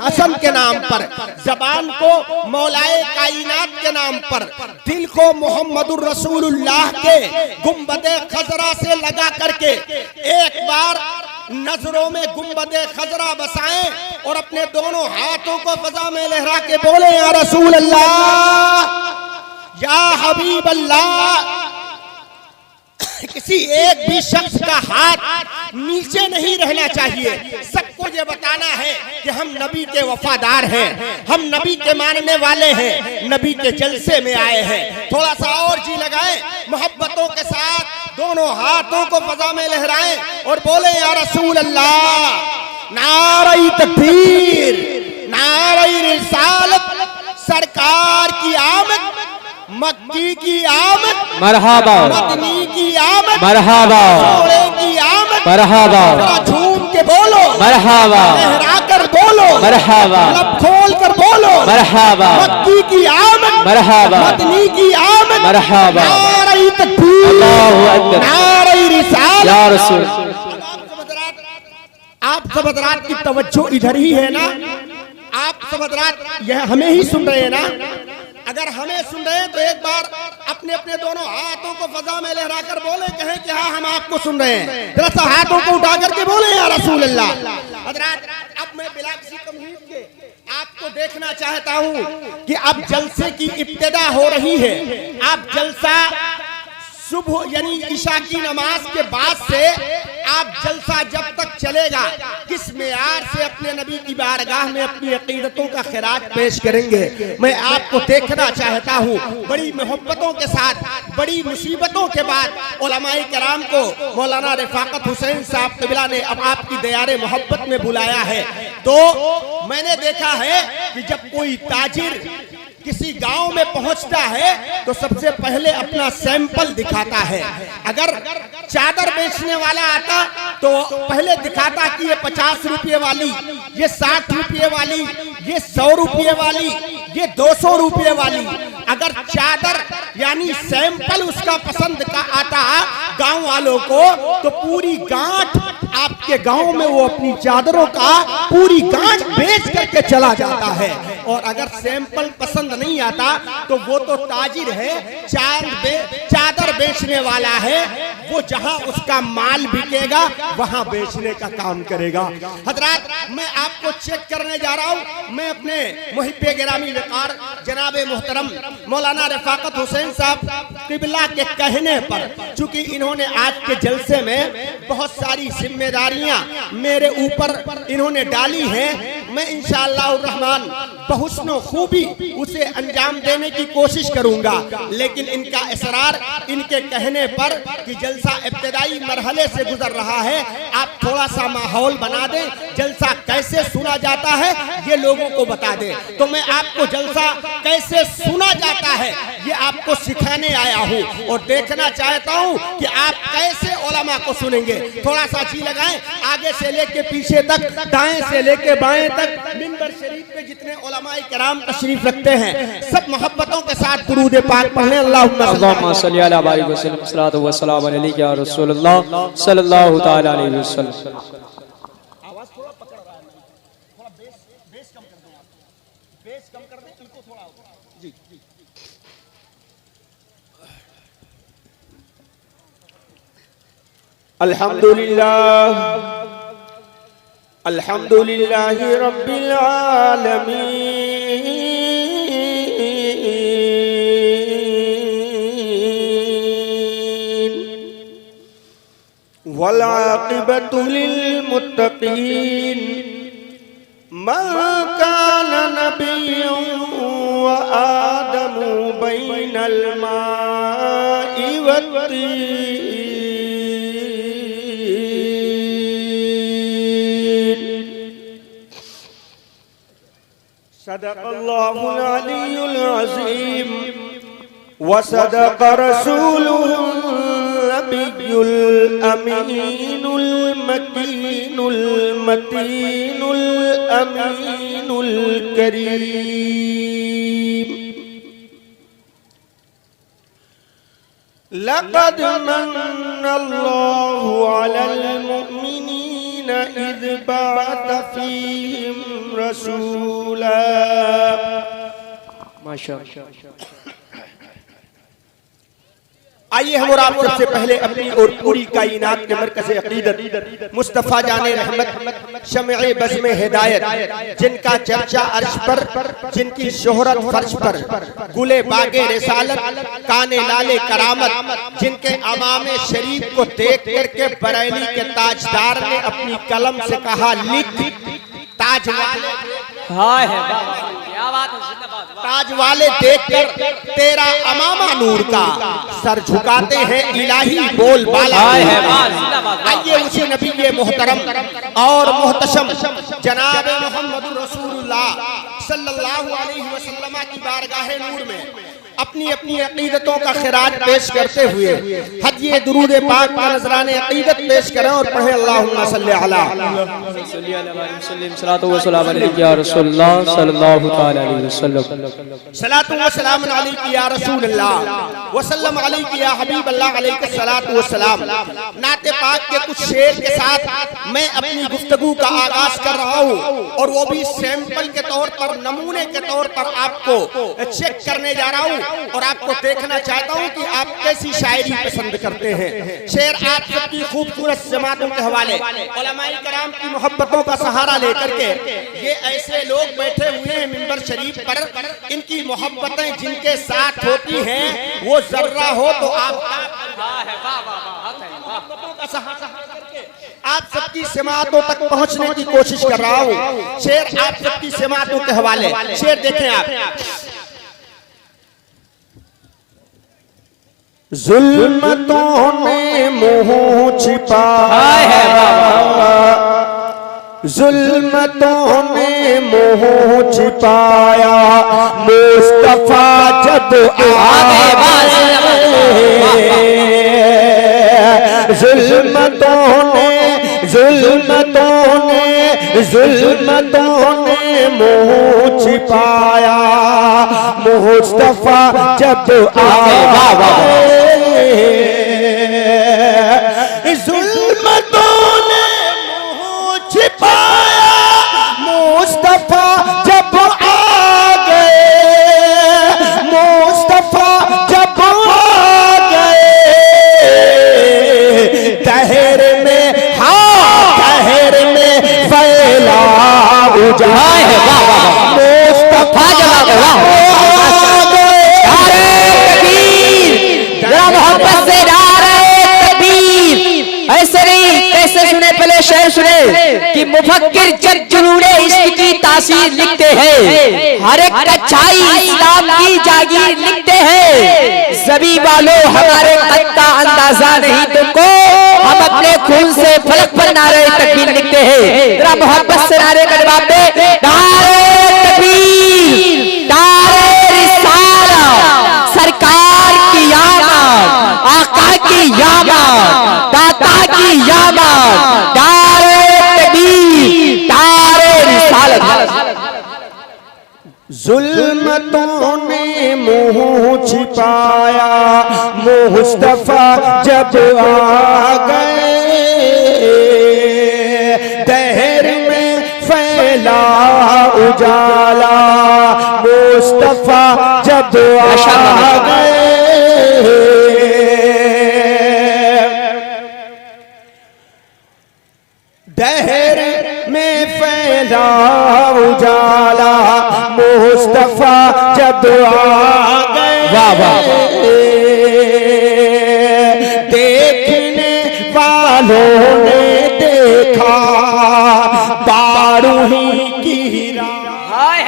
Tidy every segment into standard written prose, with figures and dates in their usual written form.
हसन के नाम पर, जबान को मौलाए कायनात के नाम पर, दिल को मोहम्मदुर रसूलुल्लाह के गुंबदे खजरा से लगा करके एक बार नजरों में गुंबदे खजरा बसाएं और अपने दोनों हाथों को फजा में लहरा के बोले या रसूल अल्लाह, या हबीब अल्लाह। किसी एक भी शख्स का हाथ नीचे नहीं रहना चाहिए। सबको ये बताना है कि हम नबी के वफादार हैं, हम नबी के मानने वाले हैं, नबी के जलसे में आए हैं। थोड़ा सा और जी लगाएं, मोहब्बतों के साथ दोनों हाथों को फजा में लहराएं और बोले या रसूल अल्लाह। नारे तकबीर, नारे रिसालत, सरकार की आमद, मक्की की आमद, मरहबा, मदनी की आमद, मरहबा, सोने की आमद, मरहबा, झूम के बोलो, मरहबा, लहरा कर बोलो, मरहबा, लब खोल कर बोलो, मरहबा, मक्की की आमद, मरहबा, मदनी की आमद, मरहबा, नारे तकबीर, अल्लाहु अकबर, नारे रिसालत या रसूल। आप सब हज़रात की तवज्जो इधर ही है ना? आप सब हज़रात यह हमें ही सुन रहे हैं ना? अगर हमें सुन रहे हैं तो एक बार अपने अपने दोनों हाथों को फजा में लहरा कर बोले, कहें कि हाँ हम आपको सुन रहे हैं। जरा सा हाथों को उठा करके बोले या रसूल अल्लाह। हज़रात अब मैं बिला किसी तमहीद के आपको देखना चाहता हूँ कि अब जलसे की इब्तिदा हो रही है। आप जलसा सुबह यानी ईशा की नमाज के बाद से आप जलसा जब तक चलेगा किस मेयार से अपने नबी की बारगाह में अपनी अकीदतों का खिराज पेश करेंगे, मैं आपको देखना चाहता हूँ। बड़ी मोहब्बतों के साथ, बड़ी मुसीबतों के बाद उलमाए कराम को मौलाना रफाकत हुसैन साहब क़िबला ने अब आपकी दयारे मोहब्बत में बुलाया है। तो मैंने देखा है कि जब कोई ताजिर किसी गांव में पहुंचता है तो सबसे पहले अपना सैंपल दिखाता है। अगर चादर बेचने वाला आता तो पहले दिखाता कि ये 50 रुपये वाली, ये 60 रुपये वाली, ये 100 रुपये वाली, ये 200 रुपये वाली। अगर चादर यानी सैंपल उसका पसंद का आता गांव वालों को तो पूरी गांठ आपके गांव में वो अपनी चादरों का पूरी गांठ बेच करके चला जाता है। और अगर सैंपल पसंद नहीं आता तो वो तो ताजिर है, चादर बेचने वाला है, वो जहां उसका माल बिकेगा वहां बेचने का काम करेगा। हजरात मैं आपको चेक करने जा रहा हूं। मैं अपने मुहिब्बे गिरामी वकार जनाबे मोहतरम मौलाना रफाकत हुसैन साहब क़िबला के कहने पर, चूंकि इन्होंने आज के जलसे में बहुत सारी जिम्मेदारियां मेरे ऊपर इन्होंने डाली हैं, मैं इंशाअल्लाह रहमान बहुस्नो खूबी उसे अंजाम देने की कोशिश करूंगा। लेकिन इनका इसरार, इनके कहने पर कि जलसा इब्तिदाई मरहले से गुजर रहा है, आप थोड़ा सा माहौल बना दें, जलसा कैसे सुना जाता है ये लोगों को बता दें। तो मैं आपको जलसा कैसे सुना जाता है ये आपको सिखाने आया हूँ और देखना चाहता हूँ कि आप कैसे उलमा को सुनेंगे। थोड़ा सा जी लगाएं, आगे से लेके पीछे तक, दाएं से लेके बाएं तक, मिंबर शरीफ पे जितने उलमाए किराम तशरीफ रखते हैं सब मोहब्बतों के साथ दुरूद पाक पढ़ने। अल्लाहुम्मा सल्ली अला मुहम्मद सल्लल्लाहु अलैहि या रसूलुल्लाह सल्लल्लाहु तआला अलैहि वसल्लम। आवाज थोड़ा पकड़ रहा है, थोड़ा बेस कम कर दें, आप बेस कम कर दें, इनको थोड़ा जी। अल्हम्दुलिल्लाह, अल्हम्दुलिल्लाहि रब्बिल आलमीन, वल आक़िबतु लिल मुत्तक़ीन, मा काना नबिय्युन व आदमु बैनल माइ वत्तीन। सदक़ल्लाहुल अलीयुल अज़ीम व सदक़ रसूलुहुन नबियुल अमीनुल मकीनुल मतीनुल अमीनुल करीम। लक़द मन्नल्लाहु अलल मुमिनीन इज़ बअथ फ़ीहिम रसूला। माशाअल्लाह। आइए हम और आप सबसे पहले अपनी और पूरी कायनात के मरकज़ अक़ीदत मुस्तफ़ा जाने रहमत शम्ए बज़्म हिदायत, जिनका चर्चा अर्श पर, जिनकी शोहरत फर्श पर, गुले बागे रिसालत, काने लाले करामत, जिनके अमामे शरीफ को देख करके बरेली के ताजदार ने अपनी कलम से कहा लिख, ताज वाले हाय है, क्या बात है, जिंदाबाद। ताज वाले देखकर तेरा अमामा नूर का सर झुकाते हैं इलाही बोल बाला। आइए उसी नबी के मोहतरम और मोहतशम जनाब मोहम्मद रसूलुल्लाह सल्लल्लाहु अलैहि वसल्लम की बारगाह नूर में अपनी अपनी अकीदतों का खिराज पेश करते हुए हदिये दुरूद पाक का नजराने अकीदत पेश करें और पढ़े अल्लाहुम्मा सल्ली अला सलातो व सलाम अलैका या रसूलल्लाह सल्लल्लाहु तआला अलैहि वसल्लम। सलातो व सलाम अलैका या रसूलल्लाह व सल्लम अलैका या हबीब अल्लाह अलैका सलातो व सलाम। नाते पाक के कुछ शेर के साथ मैं अपनी गुफ्तगू का आगाज कर रहा हूँ और वो भी सैंपल के तौर पर, नमूने के तौर पर आपको चेक करने जा रहा हूँ और आपको देखना चाहता हूँ कि आप कैसी शायरी पसंद करते हैं। शेर आप सबकी खूबसूरत जमातों के हवाले, उलमाए कराम की मोहब्बतों का सहारा लेकर के ये ऐसे लोग बैठे हुए हैं मिंबर शरीफ पर, इनकी मोहब्बतें जिनके साथ होती हैं वो जर्रा हो तो आप सबकी समातों तक पहुंचने की कोशिश कर रहा हूँ। शेर आप सबकी समातों के हवाले, शेर देखें आप। जुल्मतों ने मुँह छिपाया, जुल्मतों ने मुँह छिपाया, मुस्तफा जब आए, जुल्मतों ने मुँह छिपाया, मुस्तफा जब आए, जुल्मतों ने मुँह छिपाया, मुस्तफा जब आ गए, मुस्तफा जब आ गए, दहर में, हाँ दहर में फैला उजाला, मुस्तफा जब आ गए, पहले शेर सुने कि मुफक्किर जब जुनूने इश्क की तासीर लिखते हैं, हर एक अच्छाई इस्लाम की जागीर लिखते हैं। ज़बी वालों हमारे कद का अंदाजा नहीं तुमको, हम अपने खून से फलक पर नारे तकबीर लिखते हैं। जरा मोहब्बत से नारे का जवाब दे, नारे तकबीर, नारे रिसाला, सरकार की यामात, आका की यामात, दाता की यामात, जुल्मतों ने मुँह छिपाया, मुस्तफा जब आ गए, दहर में फैला उजाला, मुस्तफा जब आ गए, दहर में फैला उजाला, मुस्तफा जब आ गए, वाह वाह, देखने वालों ने देखा बारूही की राह,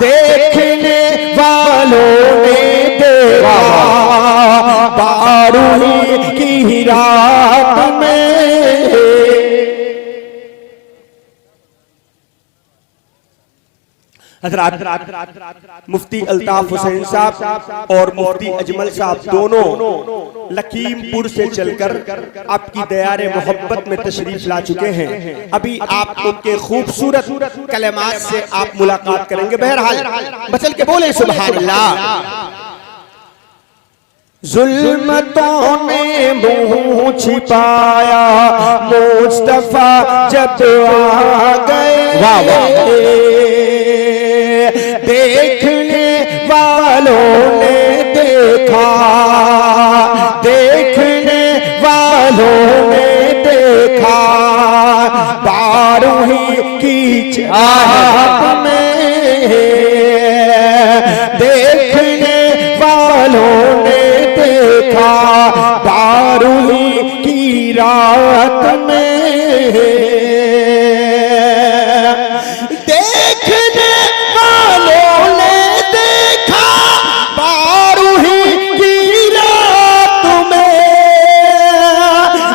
देखने वालों ने देखा बारूही की रात में, हज़रात मुफ्ती अल्ताफ हुसैन साहब और मुफ्ती अजमल साहब दोनों लखीमपुर से चलकर आपकी दयारे मोहब्बत में तशरीफ ला चुके हैं। अभी आप उनके खूबसूरत कलमात से आप मुलाकात करेंगे। बहरहाल बचल के बोले सुभान अल्लाह। जुल्मतों ने मुंह छिपाया मुस्तफा जब आ गए, वाह वाह, देखने वालों ने देखा, देखने वालों ने देखा, बारूही की चाहत में, देखने वालों ने देखा, बारूही की रात में, देखने वालों ने देखा, बारूही की रात में,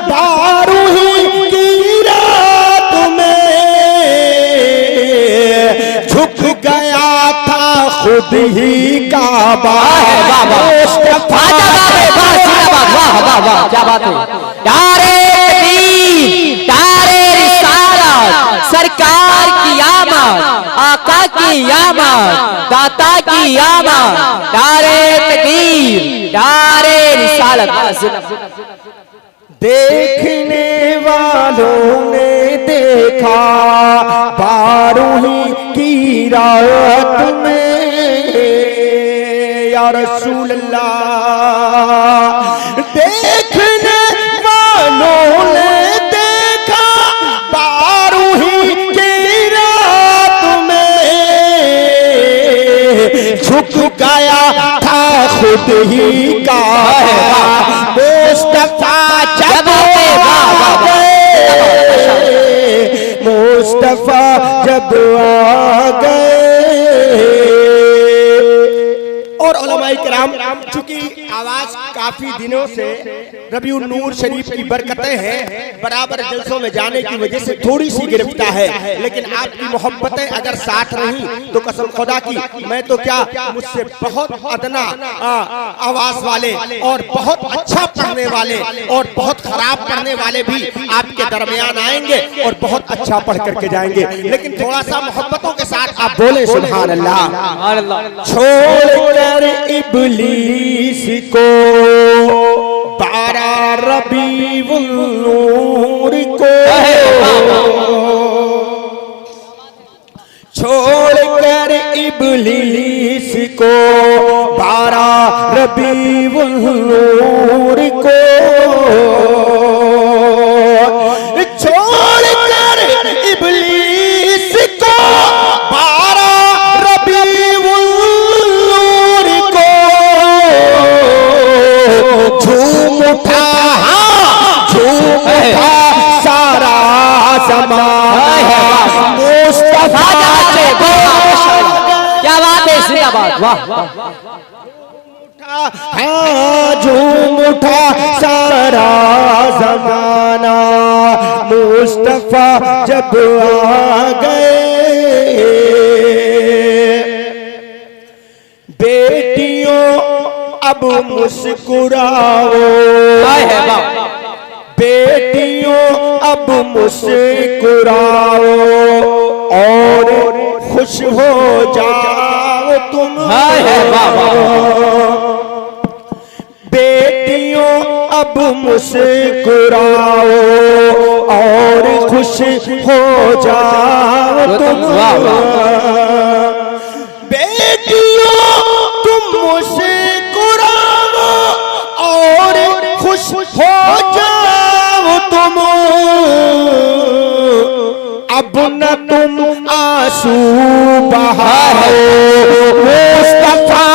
बारूही की रात में, झुक गया था खुद ही काबा। क्या बात है, तारे तकदीर, तारे रिसालत, सरकार की आमद, आका की आमद, दाता की आमद, तारे तकदीर, तारे रिसालत। देखने वालों ने देखा, बारूही की रात में, या रसूल अल्लाह, देखने वालों ने देखा, बारूही की रात में, झुक गया था खुद ही का मुस्तफा जब आ गए, मुस्तफा जब आ गए। और उलमाए किराम, चूंकि आवाज काफी दिनों से रबीउन नूर शरीफ की बरकतें हैं, बराबर जलसों में जाने की वजह से थोड़ी सी गिरफ्तार है, लेकिन आपकी मोहब्बतें अगर साथ रही तो कसम खुदा की, मैं तो क्या, मुझसे बहुत अदना आवाज वाले और बहुत अच्छा पढ़ने वाले और बहुत खराब पढ़ने वाले भी आपके दरमियान आएंगे और बहुत अच्छा पढ़ करके जाएंगे, लेकिन थोड़ा सा मोहब्बतों के साथ आप बोले सुभान अल्लाह। छोड़ कर इब्लीस को 12 रबीउल नूर को, छोड़ कर इब्लीस को 12 रबीउल नूर को, छोड़ कर इब्लीस को 12 रबीउल नूर को, झूम उठा, झूम उठा सारा ज़माना मुस्तफा से। क्या बात है, जिंदाबाद, वाह। हाँ, झूम उठा सारा ज़माना मुस्तफा जब आ गए। बेटियों अब मुस्कुराओ, बेटियों अब मुस्कुराओ और खुश हो जाओ तुम, बेटियों अब मुस्कुराओ और खुश हो जाओ तुम, बेटियों तुम मुस्कुराओ और खुश हो जाओ तुम, अब न तुम आंसू बहाओ मुस्तफा